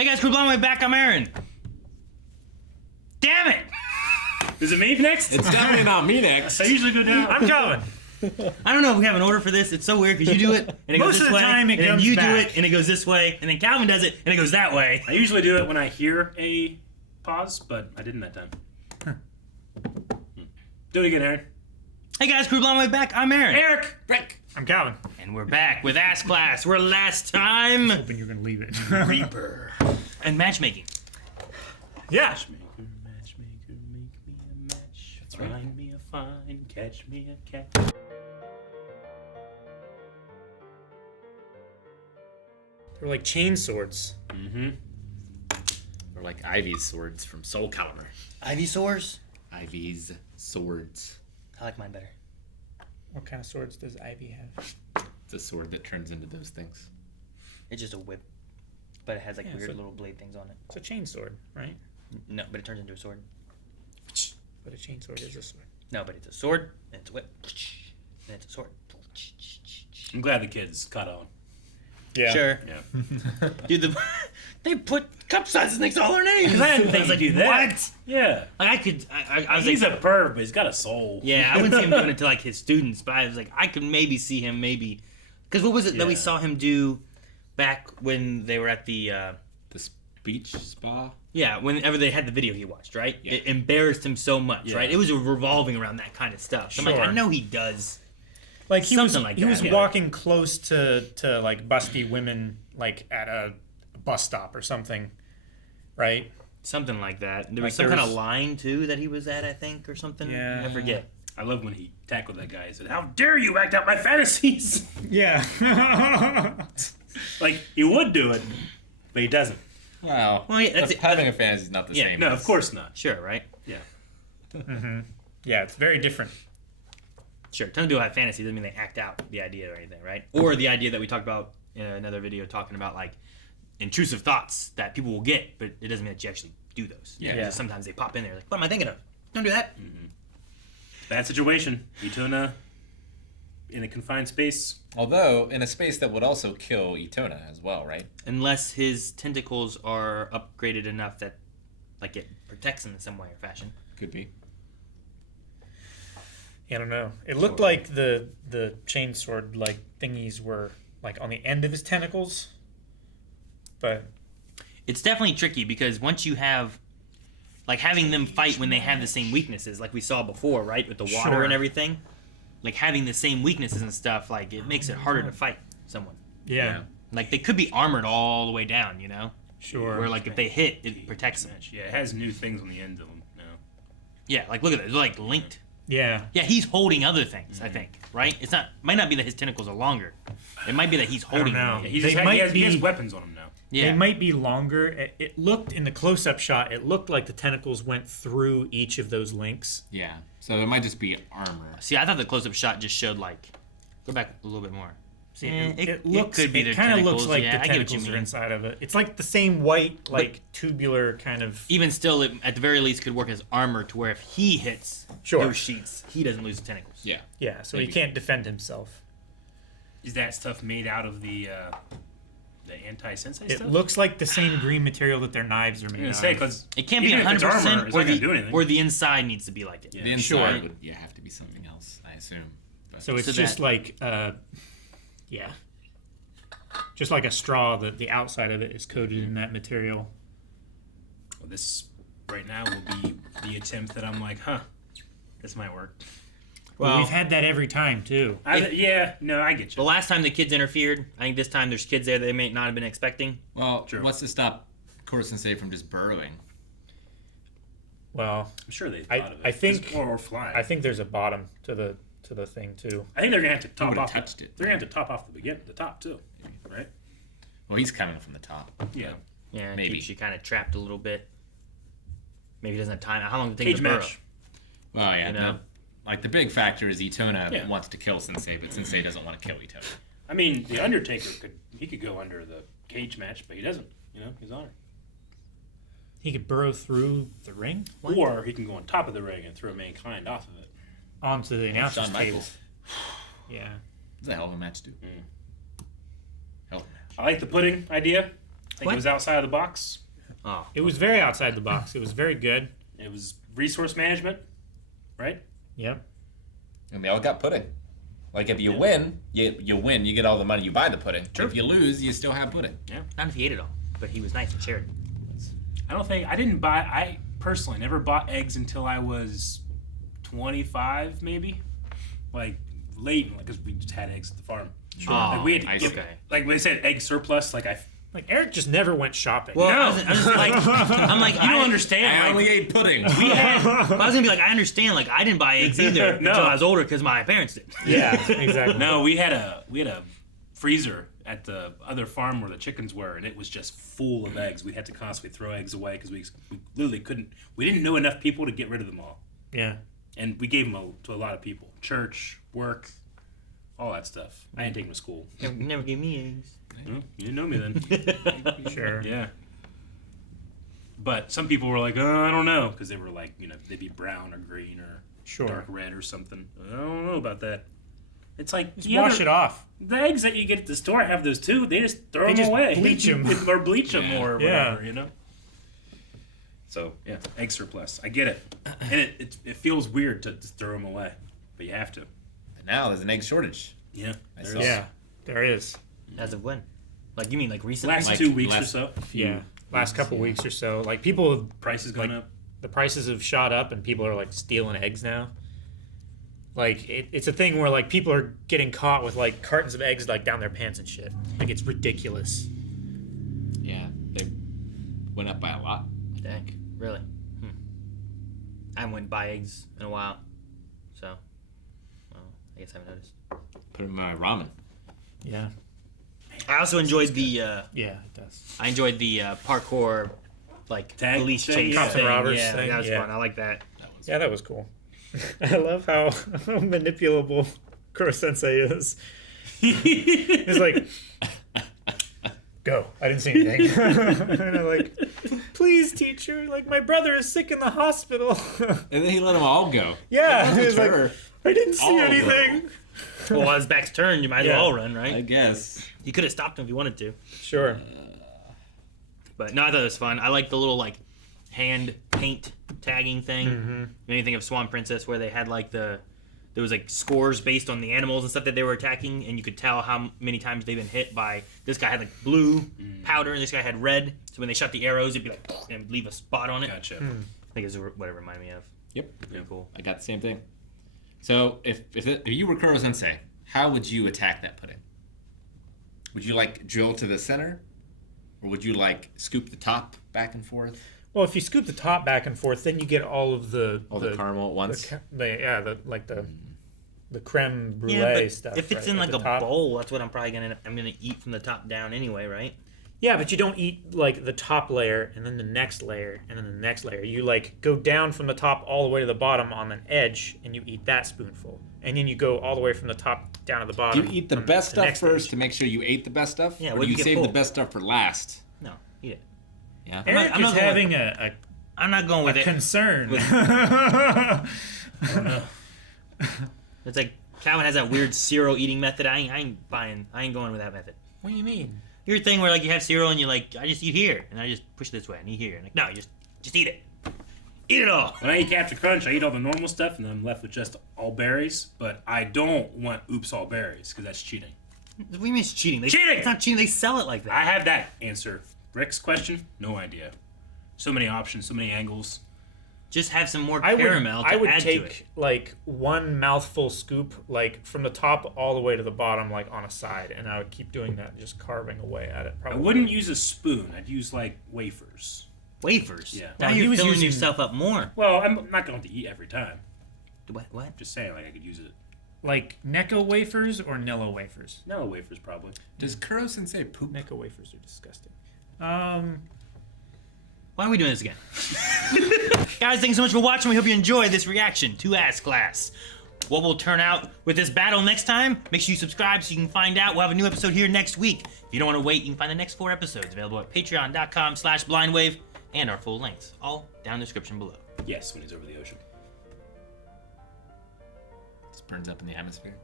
Hey guys, we're blowing way back. I'm Aaron. Damn it! Is it me next? It's definitely not me next. I usually go down. I'm Calvin. I don't know if we have an order for this. It's so weird because you do it and it goes Most this of the way, time it and then comes you do back. it and it goes this way, and then Calvin does it and it goes that way. I usually do it when I hear a pause, but I didn't that time. Do it again, Aaron. Hey guys, we're blowing way back. I'm Aaron. Eric! Rick. I'm Calvin. And we're back with Ass Class. We're last time. Hoping you're gonna leave it. Reaper. And matchmaking. Yeah. Matchmaker, make me a match. Find me a fine, catch me a cat. They're like chain swords. Mm-hmm. Or like Ivy's swords from Soul Calibur. Ivysaurs? Ivy's swords. I like mine better. What kind of swords does Ivy have? It's a sword that turns into those things. It's just a whip, but it has like Yeah, weird so- little blade things on it. It's a chain sword, right? No, but it turns into a sword. But a chain sword is a sword. No, but it's a sword and it's a whip. And it's a sword. I'm glad the kids caught on. Yeah. Sure. Yeah. Dude, they put cup sizes next to all their names. I didn't think like, he'd do that. what? Yeah. Like I could, I was He's like, a perv, but he's got a soul. yeah, I wouldn't see him doing it to like his students, but I was like, I could maybe see him because what was it that we Yeah. saw him do back when they were at the, The speech spa? yeah, whenever they had the video he watched, right? Yeah. It embarrassed him so much, Yeah. right? It was revolving around that kind of stuff. So I'm like, Sure. I know he does. Like he was, Something like he that, was yeah. walking close to like busty women, like at a bus stop or something, right? Something like that. There Like was some kind of there's- line too that he was at, I think, or something. Yeah. I forget. I love when he tackled that guy. He said, "How dare you act out my fantasies?" Yeah. Like, he would do it, but he doesn't. Wow. Well, yeah, that's it. Having a fantasy is not the Yeah, same. No, as- of course not. Sure, right? Yeah. Yeah, it's very different. Sure. Some people have fantasy doesn't mean they act out the idea or anything, right? Or the idea that we talked about in another video talking about like intrusive thoughts that people will get, but it doesn't mean that you actually do those. Yeah. Because sometimes they pop in there like, what am I thinking of? Don't do that. Bad situation. Itona in a confined space. Although, in a space that would also kill Itona as well, right? Unless his tentacles are upgraded enough that like it protects him in some way or fashion. Could be. I don't know. It looked like the chain sword like thingies were like on the end of his tentacles, but It's definitely tricky because once you have like having them fight when they have the same weaknesses, like we saw before, right? With the water Sure. and everything. Like having the same weaknesses and stuff, like it makes it harder to fight someone. yeah. Like they could be armored all the way down, you know? Sure. Where like if they hit, it protects them. Yeah, it has new things on the end of them now. Yeah, like look at it, they're like linked. Yeah. Yeah, he's holding other things, I think, right? It's not might not be that his tentacles are longer. It might be that he's holding know. them. He, They just might he has be- weapons on him now. Yeah. They might be longer. It looked in the close-up shot. It looked like the tentacles went through each of those links. Yeah. So it might just be armor. See, I thought the close-up shot just showed like go back a little bit more. See, it looks. could be their It kind of looks tentacles. like Yeah, the I get what you tentacles are mean. inside of it. It's like the same white, like tubular kind of. Even still, it, at the very least, could work as armor to where if he hits Sure. those sheets, he doesn't lose the tentacles. Yeah. Yeah, so Maybe. he can't defend himself. Is that stuff made out of the anti-Sensei It stuff? looks like the same green material that their knives are made I'm gonna out say, of. because It can't be 100%, it's armor, it's or, not gonna do anything. or the inside needs to be like it. Yeah. The inside Sure. would have to be something else, I assume. But So it's So just that- like, yeah, just like a straw. That the outside of it is coated in that material. Well, this right now will be the attempt that I'm like, this might work. Well, Well, we've had that every time too. Yeah, no, I get the you. last time the kids interfered, I think this time there's kids there they may not have been expecting. well, True. what's to stop Koro Sensei from just burrowing? Well, I'm sure they I- thought of it. I think- or flying. I think there's a bottom to the thing too. I think they're gonna have to top would've off. touched it. They're gonna have to top off the top too, right? Well, he's coming from the top. Yeah. Yeah, it Maybe. keeps you kind of trapped a little bit. Maybe he doesn't have time. How long does it take Cage him to burrow? match. Well, yeah. You know? Like the big factor is Itona Yeah. wants to kill Sensei, but Sensei doesn't want to kill Itona. I mean, the Undertaker could go under the cage match, but he doesn't. You know, he's on it. He could burrow through the ring Or he can go on top of the ring and throw Mankind off of it. onto the announcer's Shawn table. Michaels. Yeah. It's a hell of a match, dude. Hell of a match. I like the pudding idea. think What? it was outside of the box. Oh, It was very outside the box. It was very good. It was resource management, right? Yep. And they all got pudding. Like if you win, you win. You get all the money. You buy the pudding. Sure. If you lose, you still have pudding. not if he ate it all, but he was nice and shared. I personally never bought eggs until I was 25, maybe. Like late, because we just had eggs at the farm. Sure. Like we had to I give, see. like when they said egg surplus, like Like Eric just never went shopping. Well, No. I was just like, I'm like, you don't understand. I Like, only ate pudding. We had, I was gonna be like, I understand. Like, I didn't buy eggs either No. until I was older because my parents did. Yeah, exactly. no, we had a freezer at the other farm where the chickens were, and it was just full of eggs. We had to constantly throw eggs away because we literally couldn't. We didn't know enough people to get rid of them all, Yeah. and we gave them to a lot of people, church, work, all that stuff. I didn't take them to school. Never gave me eggs. Well, you didn't know me then. Sure. Yeah. But some people were like, oh, I don't know, because they were like, they'd be brown or green or Sure. dark red or something. I don't know about that. It's like Just wash it off. The eggs that you get at the store have those too. They just throw They them just away. bleach 'em. or bleach them Yeah. or Yeah. whatever, So, yeah, egg surplus. I get it. And it feels weird to just throw them away, but you have to. And now there's an egg shortage. Yeah. I there saw. is. Yeah. There is. As of when? Like, you mean like recently? Last Like 2 weeks last- or so. Yeah. Last couple weeks or so. Like people, Price has gone up. the prices have shot up and people are like stealing eggs now. Like it's a thing where like people are getting caught with like cartons of eggs like down their pants and shit. Like it's ridiculous. Yeah, they went up by a lot. Dang, really? I haven't went and buy eggs in a while, so well, I guess I haven't noticed. Put them in my ramen. Yeah. I also enjoyed the Yeah, it does. parkour, like Tag police thing, chase yeah. Cops and thing. robbers Yeah, thing, that was yeah. fun. I like that. Yeah, that was cool. I love how manipulable Kuro Sensei is. He's like, go. I didn't see anything. And I'm like, please, teacher. Like, my brother is sick in the hospital. And then he let them all go. Yeah. That He's like, her, I didn't see all of anything. Well, while his back's turned, you might as Yeah. well run, I right? guess. You could have stopped him if you wanted to. Sure. But no, I thought it was fun. I like the little like hand paint tagging thing. Mm-hmm. Anything of Swan Princess where they had like there was like scores based on the animals and stuff that they were attacking, and you could tell how many times they've been hit by. This guy had like blue powder, and this guy had red. So when they shot the arrows, it'd be like and leave a spot on it. Gotcha. I think it's what it reminded me of. Yep. Pretty cool. I got the same thing. So if you were Kuro Sensei, how would you attack that pudding? Would you like drill to the center, or would you like scoop the top back and forth? Well, if you scoop the top back and forth, then you get all of the Caramel at once. the creme brulee Yeah, but stuff. if it's right, in at like the a top. bowl, that's what I'm probably I'm gonna eat from the top down anyway, right? Yeah, but you don't eat like the top layer and then the next layer and then the next layer. You like go down from the top all the way to the bottom on an edge and you eat that spoonful. And then you go all the way from the top down to the Do bottom. you eat the on best stuff next first edge. to make sure you ate the best stuff? Yeah, or what do do you you get save full? the best stuff for last? No, eat it. Yeah. Eric I'm is not going having a I'm not going with it. concern. It's like Calvin has that weird cereal eating method. I ain't going with that method. What do you mean? Your thing where like you have cereal and you're like, I just eat here and I just push it this way and eat here. And like, no, you just eat it. Eat it all. When I eat Captain Crunch, I eat all the normal stuff, and then I'm left with just all berries. But I don't want Oops All Berries, because that's cheating. What do you mean it's cheating? Cheating! It's not cheating. They sell it like that. I have that answer. Rick's question? No idea. So many options, so many angles. Just have some more I caramel would to add to it. take like one mouthful scoop, like from the top all the way to the bottom, like on a side, and I would keep doing that, just carving away at it. I Probably. wouldn't use a spoon. I'd use, like, wafers. Wafers. Yeah. Now Well, he you're was filling using- yourself up more. Well, I'm not going to eat every time. What? Just saying, like, I could use it. like Necco wafers or Nilla wafers. No, wafers, probably. Does Kuro Sensei poop? Necco wafers are disgusting. Why are we doing this again? Guys, thanks so much for watching. We hope you enjoyed this reaction to Ass Class. What will turn out with this battle next time? Make sure you subscribe so you can find out. We'll have a new episode here next week. If you don't want to wait, you can find the next 4 episodes available at patreon.com/blindwave and our full lengths, all down in the description below. Yes, when he's over the ocean. Just burns up in the atmosphere.